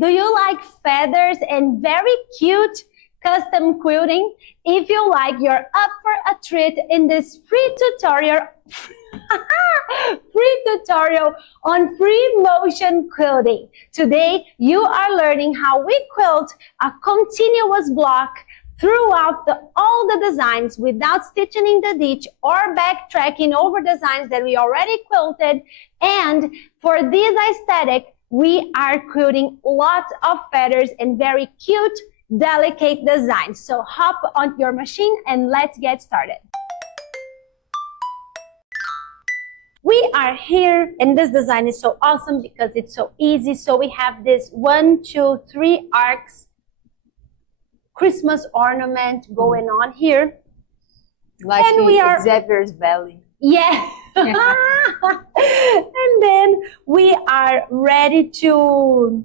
Do you like feathers and very cute custom quilting? If you like, you're up for a treat in this free tutorial on free motion quilting. Today, you are learning how we quilt a continuous block throughout all the designs without stitching in the ditch or backtracking over designs that we already quilted. And for this aesthetic, we are quilting lots of feathers and very cute, delicate designs. So hop on your machine and let's get started. We are here, and this design is so awesome because it's so easy. So we have this 1, 2, 3 arcs Christmas ornament going on here. Like and we are Xavier's belly. Yeah. And then we are ready to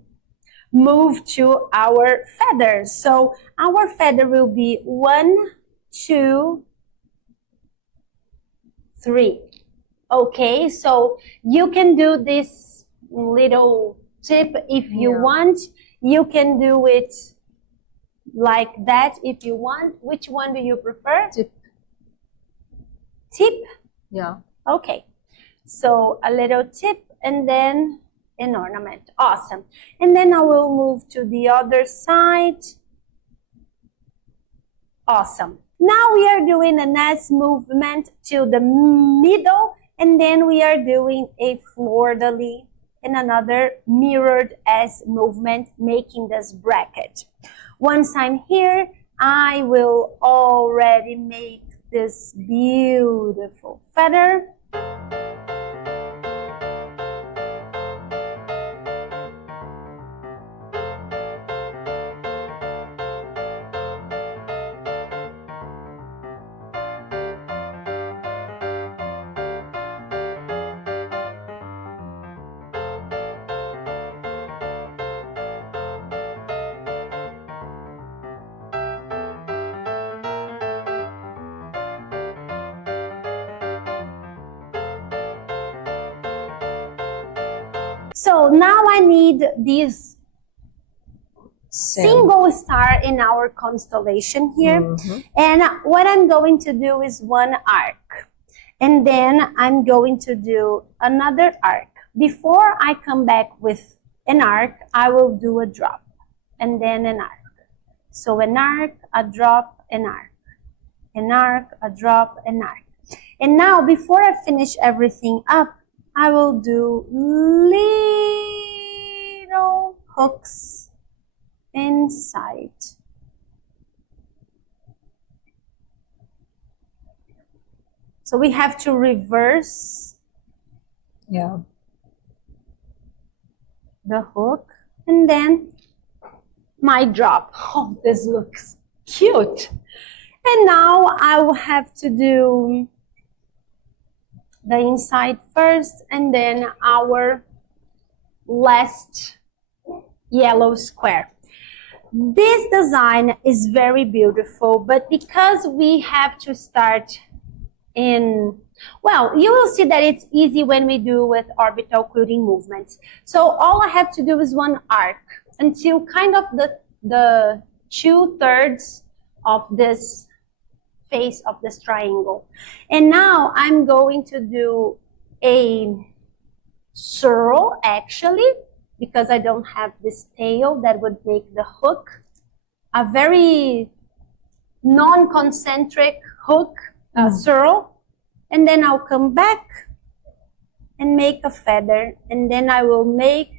move to our feathers. So our feather will be 1, 2, 3. Okay, so you can do this little tip if you want. You can do it like that if you want. Which one do you prefer? Tip. Tip? Yeah. Okay, so a little tip and then an ornament. Awesome. And then I will move to the other side. Awesome. Now we are doing an S movement to the middle, and then we are doing a fleur-de-lis and another mirrored S movement, making this bracket. Once I'm here, I will already make this beautiful feather. So now I need this single star in our constellation here. And what I'm going to do is one arc. And then I'm going to do another arc. Before I come back with an arc, I will do a drop and then an arc. So an arc, a drop, an arc. An arc, a drop, an arc. And now before I finish everything up, I will do little hooks inside. So we have to reverse the hook and then my drop. Oh, this looks cute. And now I will have to do the inside first and then our last yellow square. This design is very beautiful, but because we have to start in, well, you will see that it's easy when we do with orbital quilting movements. So all I have to do is one arc until kind of the 2/3 of this face of this triangle. And now I'm going to do a swirl actually, because I don't have this tail that would make the hook a very non-concentric hook, a swirl. And then I'll come back and make a feather, and then I will make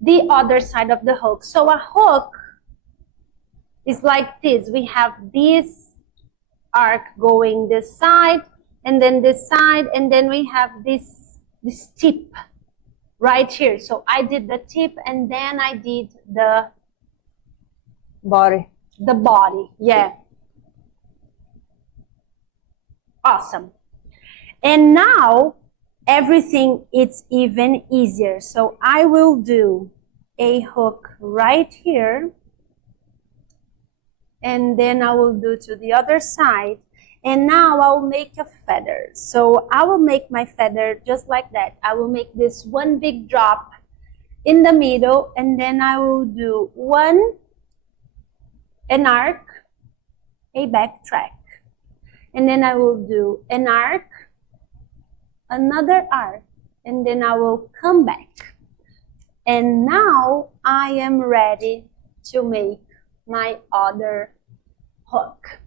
the other side of the hook. So a hook is like this. We have this arc going this side and then this side, and then we have this tip right here. So I did the tip and then I did the body. The body, yeah. Awesome. And now everything it's even easier. So I will do a hook right here, and then I will do to the other side, and now I will make a feather. So I will make my feather just like that. I will make this one big drop in the middle, and then I will do an arc, a backtrack, and then I will do an arc, another arc, and then I will come back. And now I am ready to make my other hook.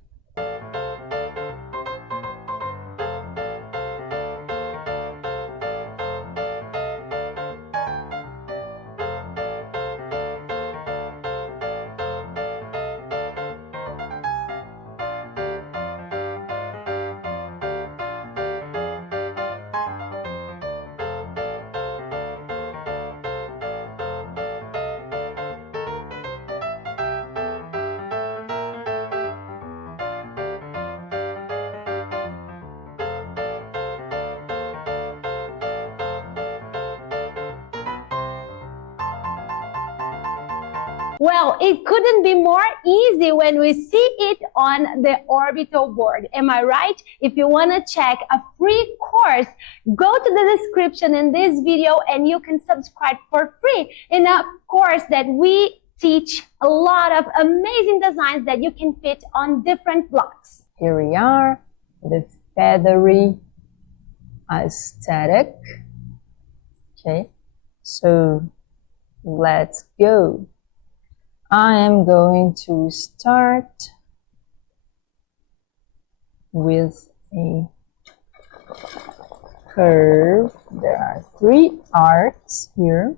Well, it couldn't be more easy when we see it on the Orbital board. Am I right? If you want to check a free course, go to the description in this video and you can subscribe for free in a course that we teach a lot of amazing designs that you can fit on different blocks. Here we are, the feathery aesthetic. Okay, so let's go. I am going to start with a curve. There are 3 arcs here.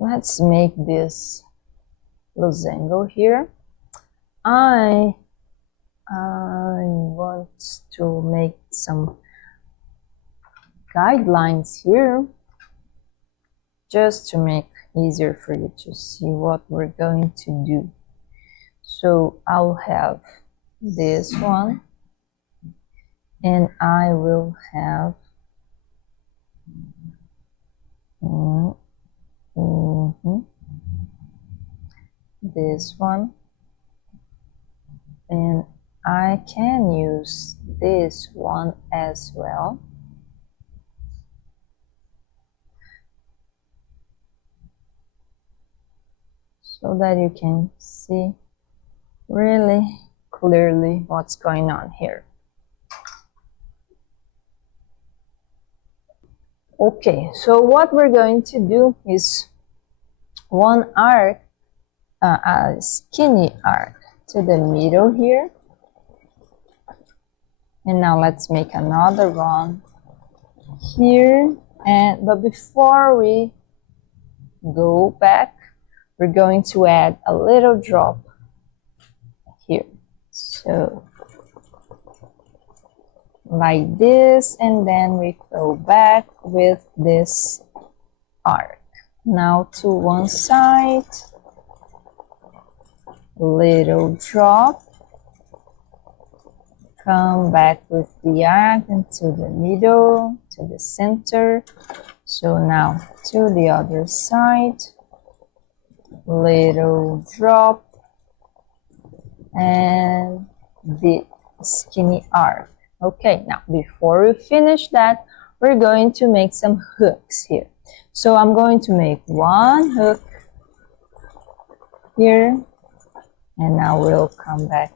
Let's make this losango here. I want to make some guidelines here just to make easier for you to see what we're going to do. So I'll have this one and I will have this one, and I can use this one as well. So that you can see really clearly what's going on here. Okay, so what we're going to do is one arc, a skinny arc to the middle here. And now let's make another one here. But before we go back, we're going to add a little drop here. So like this, and then we go back with this arc. Now to one side, little drop, come back with the arc into the middle, to the center. So now to the other side, little drop, and the skinny arc. Okay, now before we finish that, we're going to make some hooks here. So I'm going to make one hook here, and now we'll come back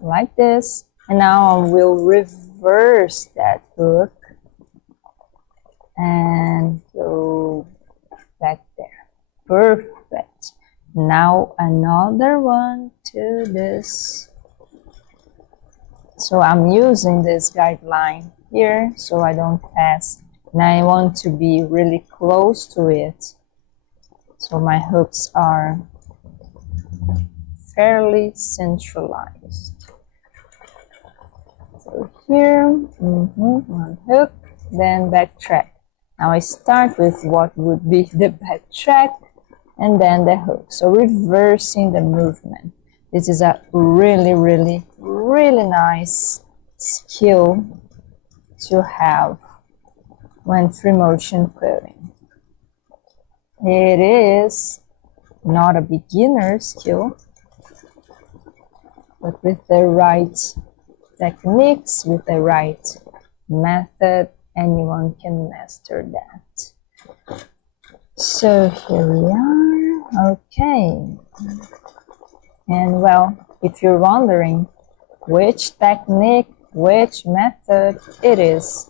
like this, and now I will reverse that hook and go back there. Perfect. Now another one to this. So I'm using this guideline here so I don't pass, and I want to be really close to it, so my hooks are fairly centralized. So here, one hook, then backtrack. Now I start with what would be the backtrack and then the hook. So reversing the movement. This is a really, really, really nice skill to have when free motion quilting. It is not a beginner skill, but with the right techniques, with the right method, anyone can master that. So here we are. Okay. And well, if you're wondering which technique, which method, it is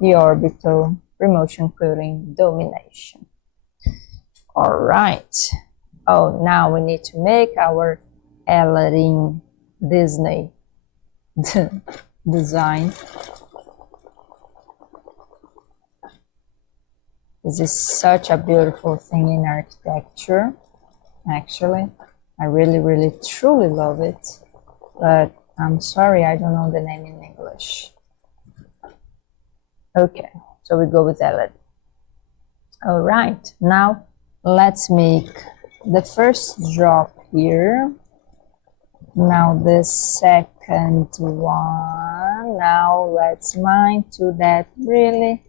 the Orbital free motion quilting domination. All right. Oh, now we need to make our Aladdin Disney design. This is such a beautiful thing in architecture, actually. I really, really, truly love it, but I'm sorry, I don't know the name in English. Okay, so we go with Aladdin. All right, now let's make the first drop here. Now the second one. Now let's mind to that really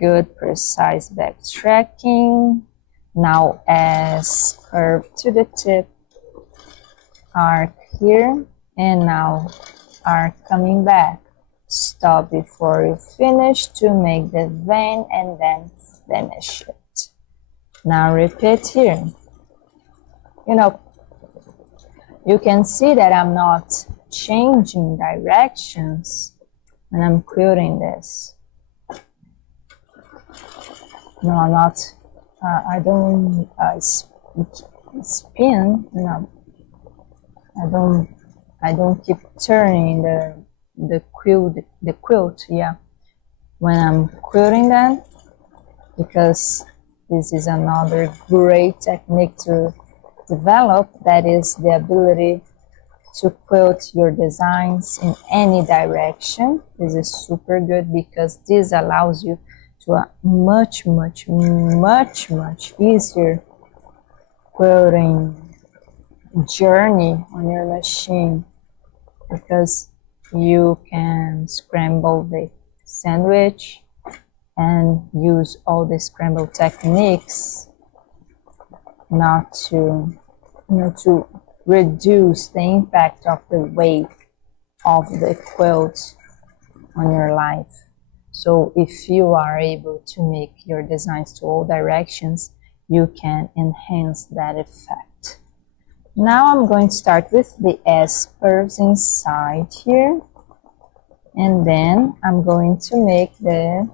good, precise backtracking. Now as curve to the tip, arc here, and now arc coming back. Stop before you finish to make the vein and then finish it. Now repeat here. You know, you can see that I'm not changing directions when I'm quilting this. No, I'm not. I don't spin. No, I don't keep turning the quilt. Yeah, when I'm quilting that, because this is another great technique to develop. That is the ability to quilt your designs in any direction. This is super good because this allows you to a much easier quilting journey on your machine, because you can scramble the sandwich and use all the scramble techniques not to, to reduce the impact of the weight of the quilt on your life. So if you are able to make your designs to all directions, you can enhance that effect. Now I'm going to start with the S curves inside here, and then I'm going to make the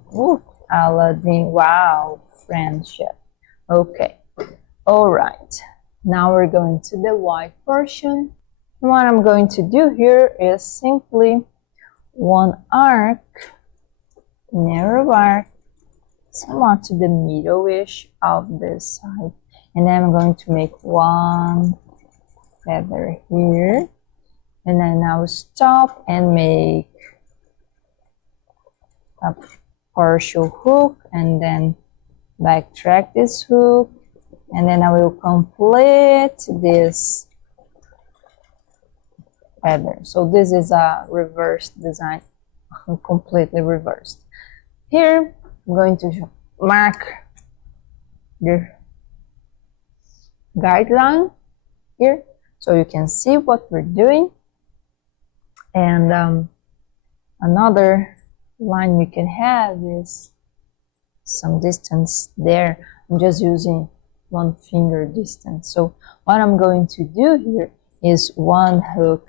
Aladdin, wow, friendship. Okay, all right. Now we're going to the white portion. What I'm going to do here is simply one arc, narrow arc, somewhat to the middle-ish of this side, and then I'm going to make one feather here, and then I'll stop and make a partial hook and then backtrack this hook, and then I will complete this feather. So this is a reversed design, completely reversed. Here I'm going to mark the guideline here so you can see what we're doing, and another line we can have is some distance there. I'm just using 1 finger distance. So what I'm going to do here is 1 hook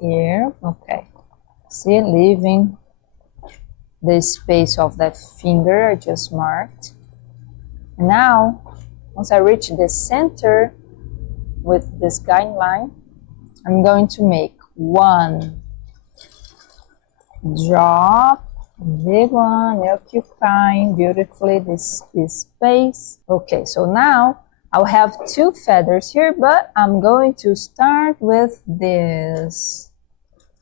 here, okay, see, leaving the space of that finger I just marked. Now once I reach the center with this guideline, I'm going to make 1 drop, big one, occupying beautifully this space. Okay, so now I'll have 2 feathers here, but I'm going to start with this,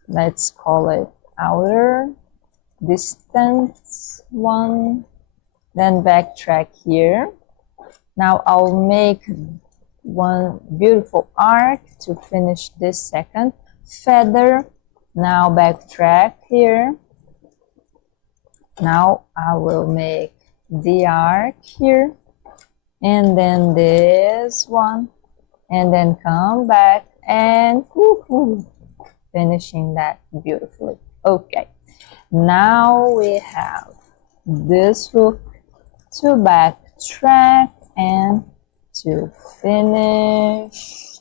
let's call it outer distance one, then backtrack here. Now I'll make 1 beautiful arc to finish this second feather. Now backtrack here. Now I will make the arc here, and then this one, and then come back and finishing that beautifully. Okay, now we have this hook to backtrack and to finish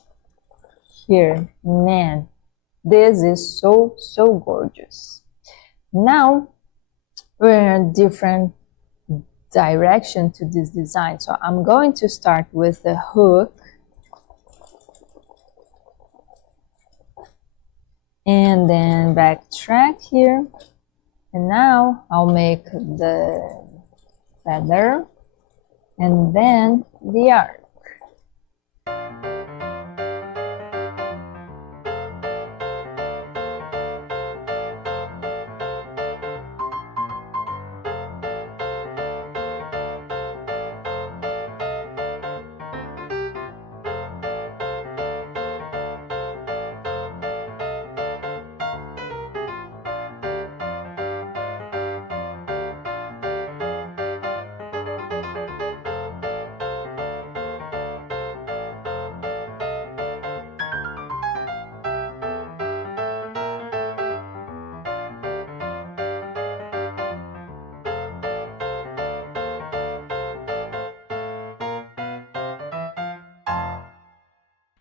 here. Man, this is so gorgeous. Now we're in a different direction to this design, so I'm going to start with the hook and then backtrack here, and now I'll make the feather and then the arc.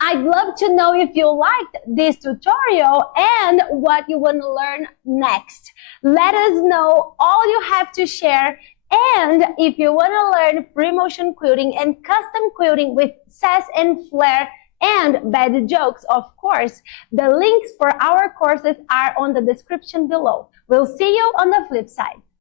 I'd love to know if you liked this tutorial and what you want to learn next. Let us know. All you have to share. And if you want to learn free motion quilting and custom quilting with sass and flair and bad jokes, of course, the links for our courses are on the description below. We'll see you on the flip side.